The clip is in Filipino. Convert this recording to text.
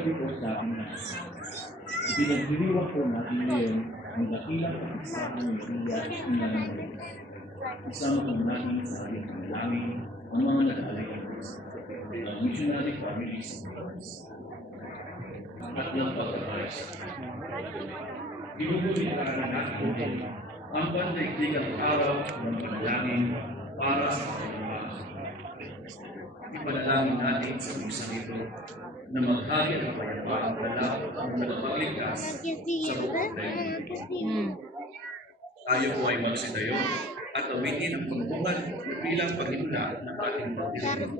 gabi po sa ating lahat. Ipinagdiriwang po natin ngayon ang dakilang pag-isahan ng Iya at Emmanuel. Isama po natin sa ating panalangin ang mga nag-aalay ng missionary families at ng pag-aayos. Inubulitaan natin din ang pandaigdigang araw ng panalangin para sa kanyang. Ipanalangin natin sa isang ito na maghari ang kapayapaan na magpagligtas sa buong daigdig. Tayo po ay magsitayo at awitin ang pagpungan bilang paghinula ng ating paghinula.